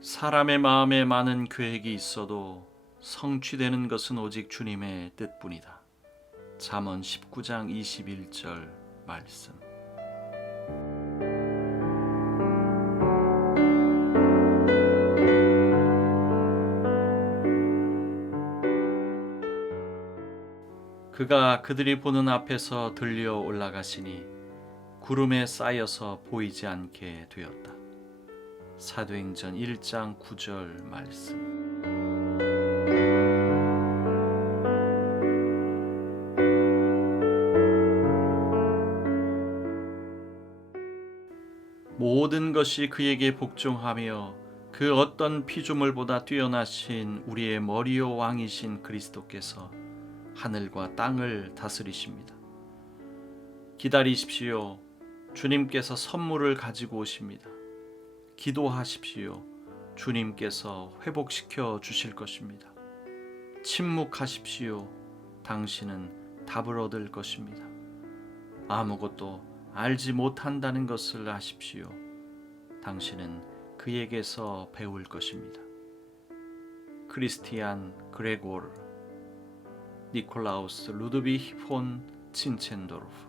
사람의 마음에 많은 계획이 있어도 성취되는 것은 오직 주님의 뜻뿐이다. 잠언 19장 21절 말씀. 그가 그들이 보는 앞에서 들려 올라가시니 구름에 쌓여서 보이지 않게 되었다. 사도행전 1장 9절 말씀. 모든 것이 그에게 복종하며 그 어떤 피조물보다 뛰어나신 우리의 머리요 왕이신 그리스도께서 하늘과 땅을 다스리십니다. 기다리십시오. 주님께서 선물을 가지고 오십니다. 기도하십시오. 주님께서 회복시켜 주실 것입니다. 침묵하십시오. 당신은 답을 얻을 것입니다. 아무것도 알지 못한다는 것을 아십시오. 당신은 그에게서 배울 것입니다. 크리스티안 그레고르 니콜라우스 루드비 히 폰 친첸도르프